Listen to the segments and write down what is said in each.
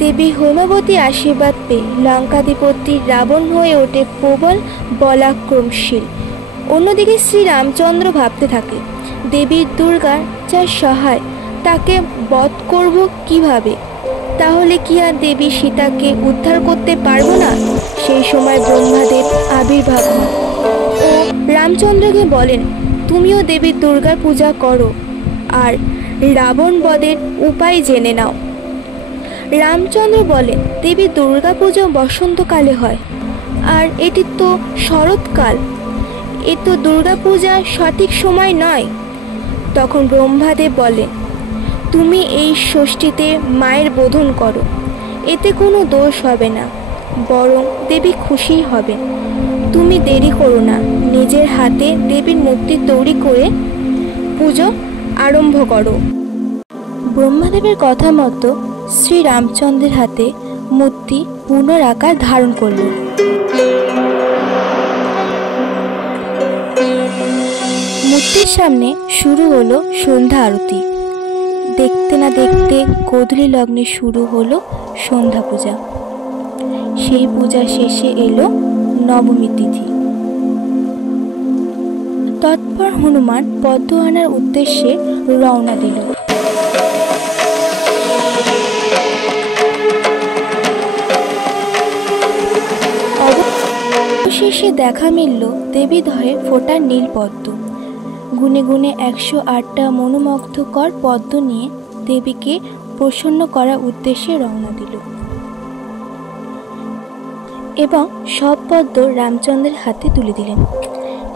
দেবী হেমাবতী আশীর্বাদ পেয়ে লঙ্কাধিপতি রাবণ হয়ে ওঠে প্রবল বলাক্রমশীল। অন্যদিকে শ্রীরামচন্দ্র ভাবতে থাকে, দেবী দুর্গার যা সহায়, তাকে বধ করব কিভাবে? তাহলে কি আর দেবী সীতাকে উদ্ধার করতে পারবো না? সেই সময় ব্রহ্মাদেব আবির্ভাব হন ও রামচন্দ্রকে বলেন, তুমিও দেবী দুর্গার পূজা করো আর রাবণ বধের উপায় জেনে নাও। রামচন্দ্র বলেন, দেবী দুর্গা পুজো বসন্তকালে হয়, আর এটি তো শরৎকাল, এ তো দুর্গা পূজার সঠিক সময় নয়। তখন ব্রহ্মাদেব বলেন, তুমি এই ষষ্ঠীতে মায়ের বোধন করো, এতে কোনো দোষ হবে না, বরং দেবী খুশি হবেন। তুমি দেরি করো না, নিজের হাতে দেবীর মূর্তি তৈরি করে পুজো আরম্ভ করো। ব্রহ্মাদেবের কথা মতো শ্রীরামচন্দ্রের হাতে মূর্তি পুনরাকার ধারণ করল। মূর্তির সামনে শুরু হলো সন্ধ্যা আরতি। দেখতে না দেখতে গোধূলি লগ্নে শুরু হলো সন্ধ্যা পূজা। সেই পূজা শেষে এলো নবমী তিথি। তৎপর হনুমান পদ্ম আনার উদ্দেশ্যে রওনা দিল। অবশেষে দেখা মিলল দেবীদহে ফোটা নীল পদ্ম। গুনে গুনে 108টা মনোমুগ্ধকর পদ্ম নিয়ে দেবীকে প্রসন্ন করার উদ্দেশ্যে রওনা দিল এবং সব পদ্ম রামচন্দ্রের হাতে তুলে দিলেন।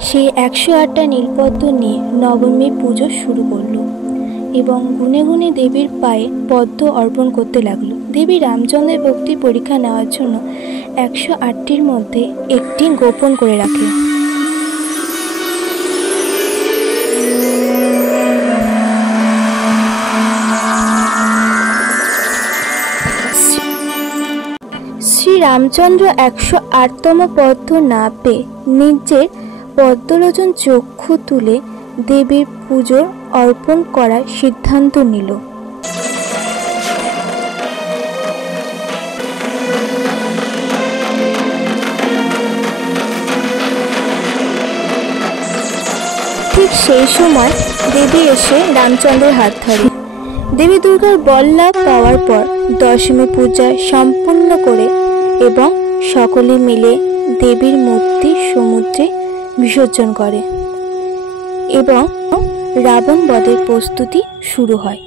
সেই 108টা নীলপদ্ম নিয়ে নবমী পুজো শুরু করল এবং গুনে গুনে দেবীর পায়ে পদ্ম অর্পণ করতে লাগলো। দেবী রামচন্দ্রের ভক্তি পরীক্ষা নেওয়ার জন্য 108টির মধ্যে একটি গোপন করে রাখে। শ্রীরামচন্দ্র 108তম পদ্ম না পেয়ে নিজের পদ্মলোচন চক্ষু তুলে দেবীর পুজো অর্পণ করার সিদ্ধান্ত নিল। ঠিক সেই সময় দেবী এসে রামচন্দ্রের হাত ধরে। দেবী দুর্গার বরলাভ পাওয়ার পর দশমী পূজা সম্পূর্ণ করে এবং সকলে মিলে দেবীর মূর্তি সমুদ্রে বিসর্জন করে এবং রাবণ বধের প্রস্তুতি শুরু হয়।